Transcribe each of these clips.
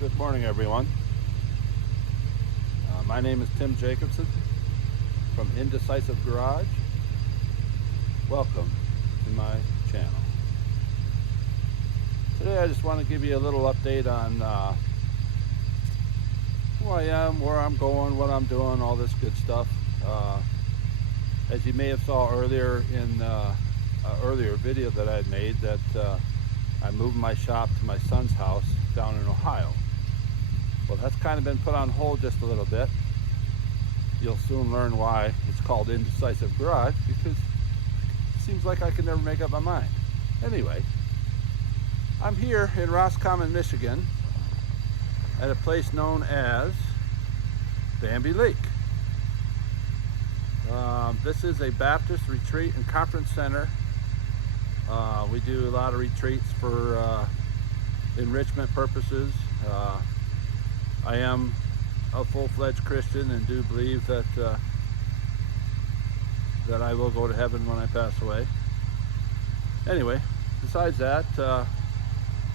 Good morning, everyone. My name is Tim Jacobson from Indecisive Garage. Welcome to my channel. Today I just want to give you a little update on who I am, where I'm going, what I'm doing, all this good stuff. As you may have saw earlier in an earlier video that I had made, that I moved my shop to my son's house down in Ohio. Well, that's kind of been put on hold just a little bit. You'll soon learn why it's called Indecisive Garage, because it seems like I can never make up my mind. Anyway, I'm here in Roscommon, Michigan at a place known as Bambi Lake. This is a Baptist retreat and conference center. We do a lot of retreats for enrichment purposes. I am a full-fledged Christian and do believe that that I will go to heaven when I pass away. Anyway, besides that,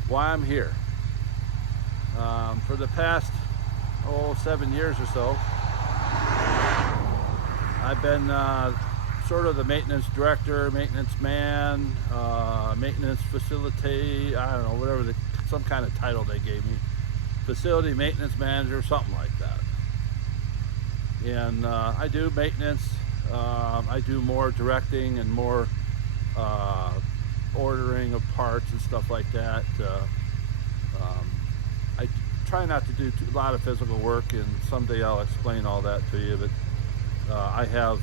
why I'm here. For the past 7 years or so, I've been sort of the maintenance director, maintenance man, maintenance facility, I don't know, whatever, some kind of title they gave me. Facility maintenance manager, something like that. And I do maintenance. I do more directing and more ordering of parts and stuff like that. I try not to do a lot of physical work, and someday I'll explain all that to you, but I have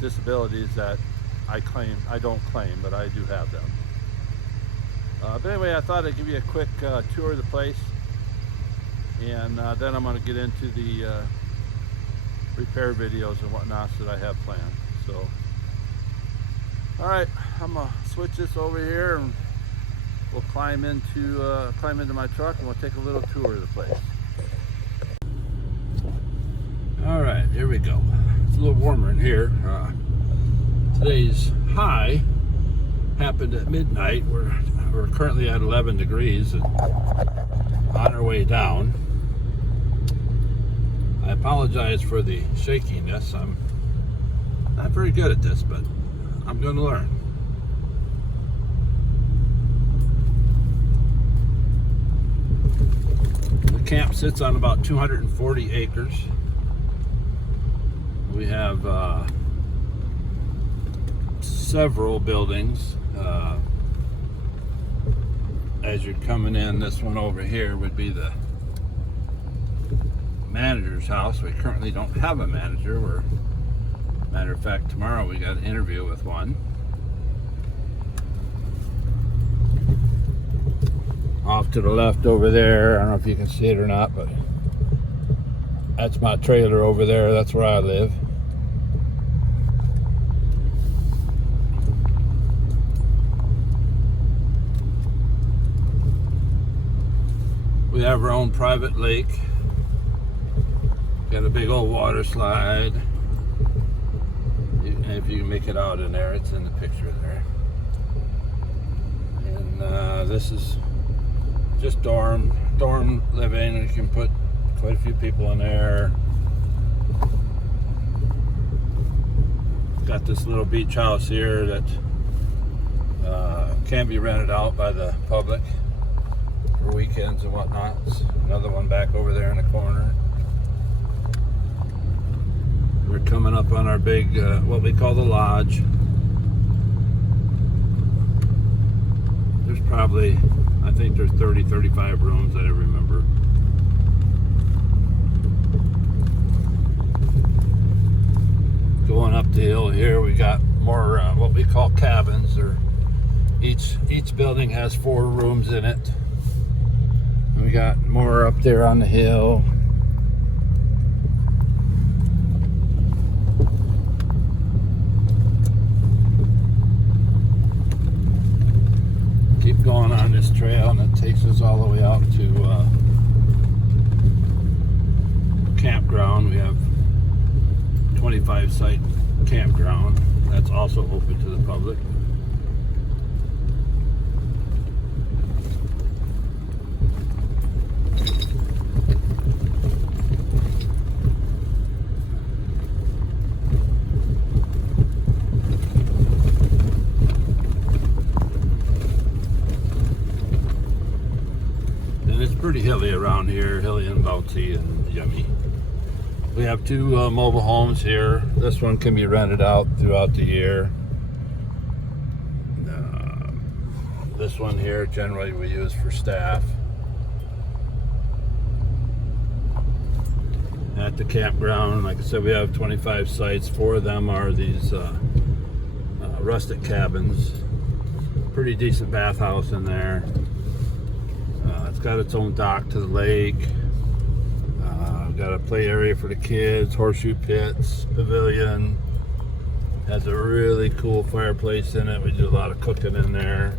disabilities that I don't claim, but I do have them. But anyway, I thought I'd give you a quick tour of the place, and then I'm going to get into the repair videos and whatnot that I have planned. So, all right, I'm going to switch this over here, and we'll climb into my truck, and we'll take a little tour of the place. All right, here we go. It's a little warmer in here. Today's high happened at midnight. We're currently at 11 degrees and on our way down. I apologize for the shakiness. I'm not very good at this, but I'm going to learn. The camp sits on about 240 acres. We have several buildings. As you're coming in, this one over here would be the manager's house. We currently don't have a manager. Matter of fact, tomorrow we got an interview with one. Off to the left over there, I don't know if you can see it or not, but that's my trailer over there. That's where I live. We have our own private lake. Got a big old water slide. If you can make it out in there, it's in the picture there. And this is just dorm living. You can put quite a few people in there. Got this little beach house here that can be rented out by the public for weekends and whatnot. Another one back over there in the corner. We're coming up on our big, what we call the lodge. There's probably, I think there's 30, 35 rooms that I remember. Going up the hill here, we got more what we call cabins. Or each building has 4 rooms in it. We got more up there on the hill. Keep going on this trail, and it takes us all the way out to campground. We have 25 site campground that's also open to the public. pretty hilly around here, hilly and bouncy and yummy. We have two mobile homes here. This one can be rented out throughout the year. This one here generally we use for staff. At the campground, like I said, we have 25 sites. 4 of them are these rustic cabins. Pretty decent bathhouse in there. It's got its own dock to the lake. Got a play area for the kids, horseshoe pits, pavilion. Has a really cool fireplace in it. We do a lot of cooking in there.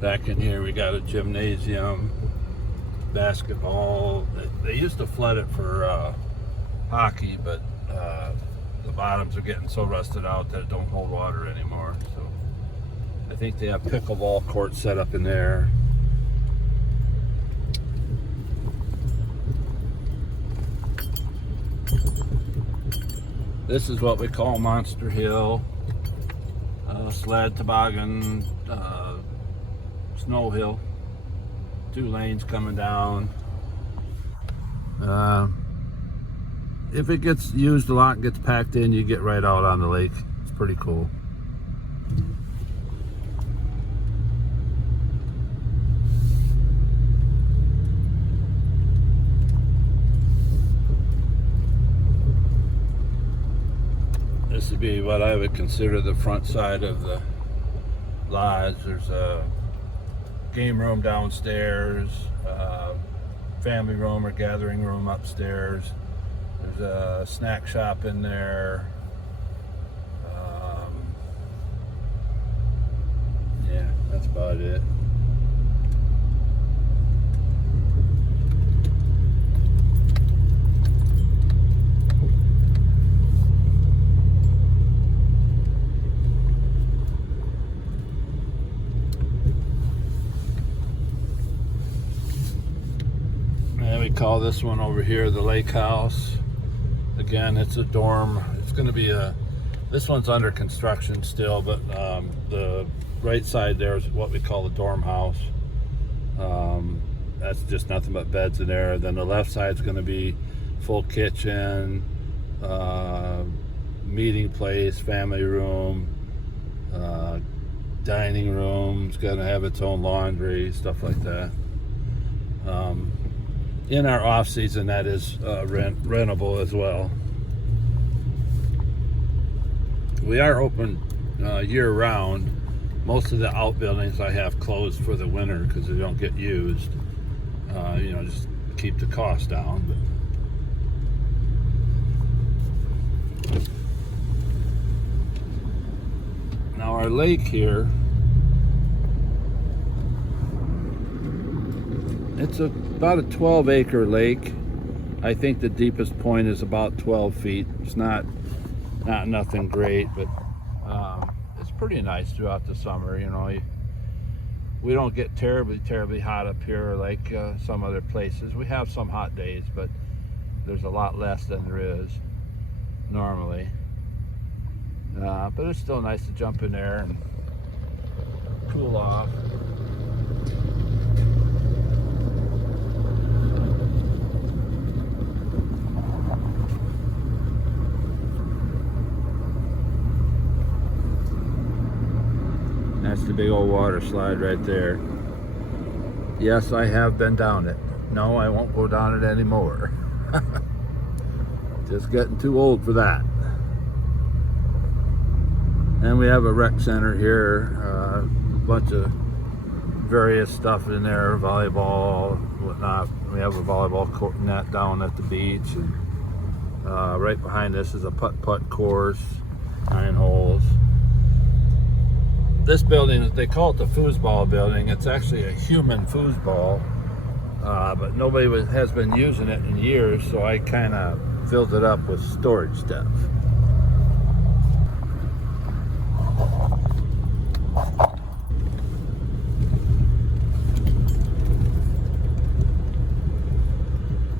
Back in here we got a gymnasium, basketball. They used to flood it for hockey, but the bottoms are getting so rusted out that it don't hold water anymore. So I think they have pickleball courts set up in there. This is what we call Monster Hill. Sled, toboggan, snow hill. 2 lanes coming down. If it gets used a lot and gets packed in, you get right out on the lake. It's pretty cool. This would be what I would consider the front side of the lodge. There's a game room downstairs, family room or gathering room upstairs. There's a snack shop in there. Yeah, that's about it. We call this one over here the lake house. Again, it's a dorm. It's going to be this one's under construction still, but the right side there is what we call the dorm house. That's just nothing but beds in there. Then the left side is going to be full kitchen, meeting place, family room, dining room. It's going to have its own laundry, stuff like that. In our off season, that is rentable as well. We are open year round. Most of the outbuildings I have closed for the winter because they don't get used. Just keep the cost down. But now our lake here, it's about a 12-acre lake. I think the deepest point is about 12 feet. It's not nothing great, but it's pretty nice throughout the summer. We don't get terribly hot up here like some other places. We have some hot days, but there's a lot less than there is normally. But it's still nice to jump in there and cool off. That's the big old water slide right there. Yes, I have been down it. No, I won't go down it anymore. Just getting too old for that. And we have a rec center here. A bunch of various stuff in there, volleyball, whatnot. We have a volleyball court net down at the beach. And right behind this is a putt-putt course, 9 holes. This building, they call it the foosball building. It's actually a human foosball, but nobody has been using it in years, so I kind of filled it up with storage stuff.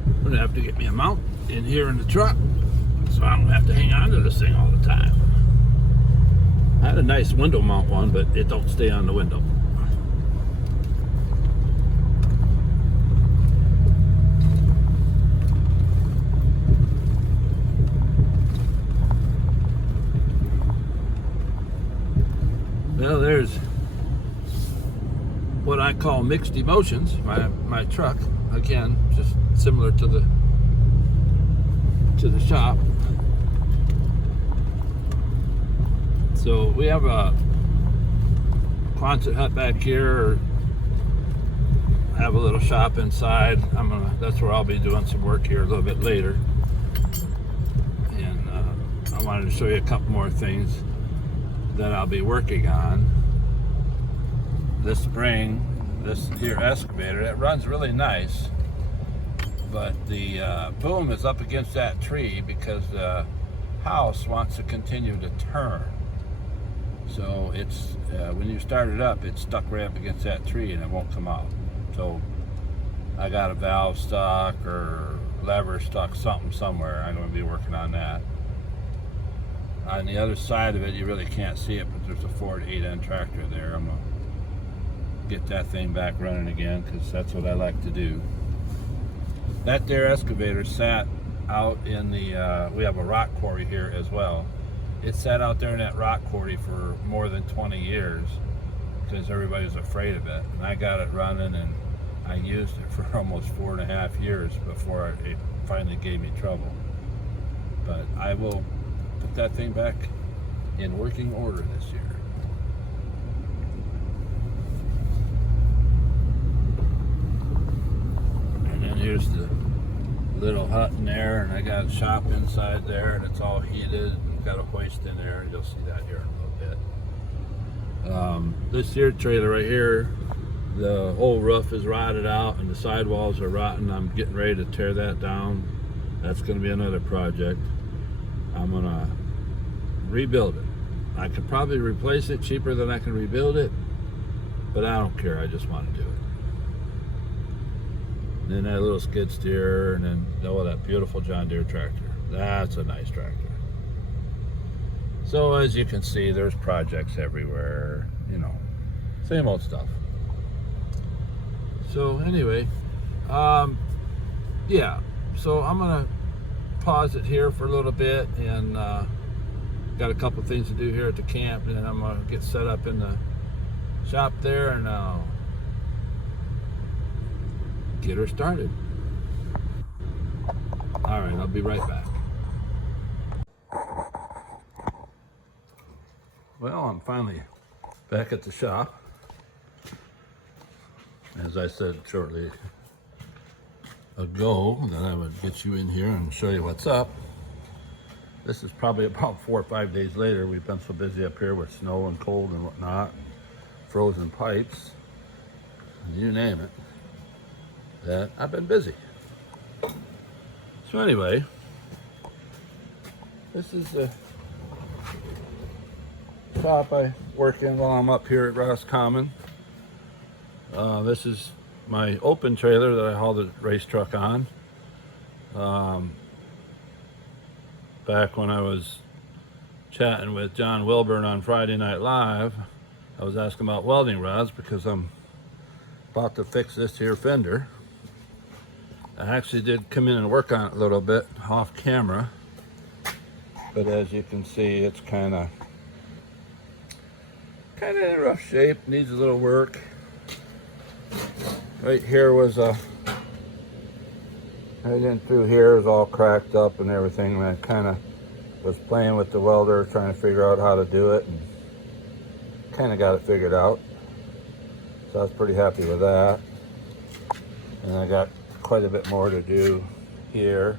I'm gonna have to get me a mount in here in the truck, so I don't have to hang on to this thing all the time. I had a nice window mount one, but it don't stay on the window. Well, there's what I call mixed emotions. My truck, again, just similar to the shop. So we have a Quonset hut back here. I have a little shop inside. That's where I'll be doing some work here a little bit later. And I wanted to show you a couple more things that I'll be working on. This spring, this here excavator, it runs really nice, but the boom is up against that tree because the house wants to continue to turn. So it's when you start it up, it's stuck right up against that tree and it won't come out. So I got a valve stuck or lever stuck somewhere. I'm going to be working on that. On the other side of it, you really can't see it, but there's a Ford 8N tractor there. I'm going to get that thing back running again because that's what I like to do. That there excavator sat out in the, we have a rock quarry here as well. It sat out there in that rock quarry for more than 20 years because everybody was afraid of it. And I got it running and I used it for almost 4.5 years before it finally gave me trouble. But I will put that thing back in working order this year. And then here's the little hut in there, and I got a shop inside there, and it's all heated, and got a hoist in there, and you'll see that here in a little bit. This here trailer right here, the whole roof is rotted out and the sidewalls are rotten. I'm getting ready to tear that down. That's going to be another project. I'm going to rebuild it. I could probably replace it cheaper than I can rebuild it, but I don't care. I just want to do it. And then that little skid steer, and then that beautiful John Deere tractor. That's a nice tractor. So as you can see, there's projects everywhere, you know, same old stuff. So anyway, yeah, so I'm gonna pause it here for a little bit, and got a couple things to do here at the camp, and then I'm gonna get set up in the shop there, and get her started. All right, I'll be right back. Well, I'm finally back at the shop. As I said shortly ago, that I would get you in here and show you what's up. This is probably about 4 or 5 days later. We've been so busy up here with snow and cold and whatnot, frozen pipes, you name it, that I've been busy. So anyway, this is the shop I work in while I'm up here at Roscommon. This is my open trailer that I haul the race truck on. Back when I was chatting with John Wilburn on Friday Night Live, I was asking about welding rods because I'm about to fix this here fender. I actually did come in and work on it a little bit off camera, but as you can see, it's kind of in rough shape, needs a little work. Right here was right in through here is all cracked up and everything, and I kind of was playing with the welder trying to figure out how to do it, and kind of got it figured out, so I was pretty happy with that. And I got quite a bit more to do here,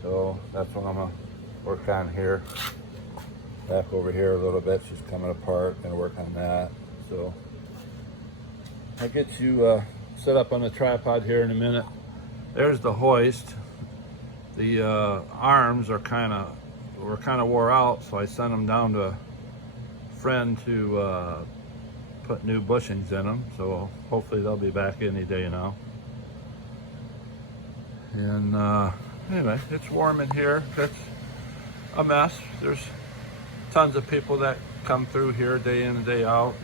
so that's what I'm gonna work on here. Back over here a little bit, she's coming apart, gonna work on that. So I'll get you set up on the tripod here in a minute. There's the hoist. The arms are were kind of wore out, so I sent them down to a friend to put new bushings in them. So hopefully they'll be back any day now. And anyway, it's warm in here. It's a mess. There's tons of people that come through here day in and day out,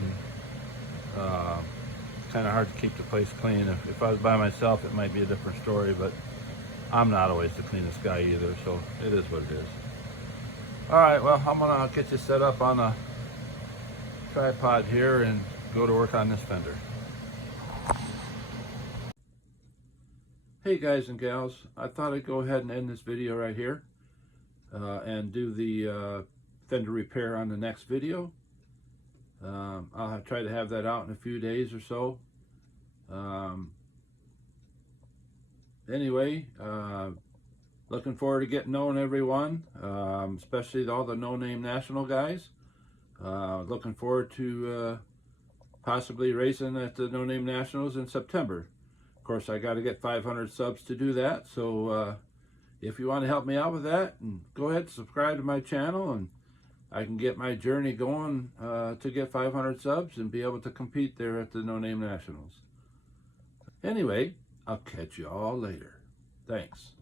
and kind of hard to keep the place clean. If I was by myself, it might be a different story, but I'm not always the cleanest guy either, so it is what it is. All right, well, I'm gonna get you set up on the tripod here and go to work on this fender. Hey guys and gals, I thought I'd go ahead and end this video right here and do the fender repair on the next video. I'll try to have that out in a few days or so. Anyway, looking forward to getting knowing everyone, especially all the no-name national guys. Looking forward to possibly racing at the No Name Nationals in September. Of course, I got to get 500 subs to do that, so if you want to help me out with that, go ahead and subscribe to my channel, and I can get my journey going to get 500 subs and be able to compete there at the No Name Nationals. Anyway, I'll catch you all later. Thanks.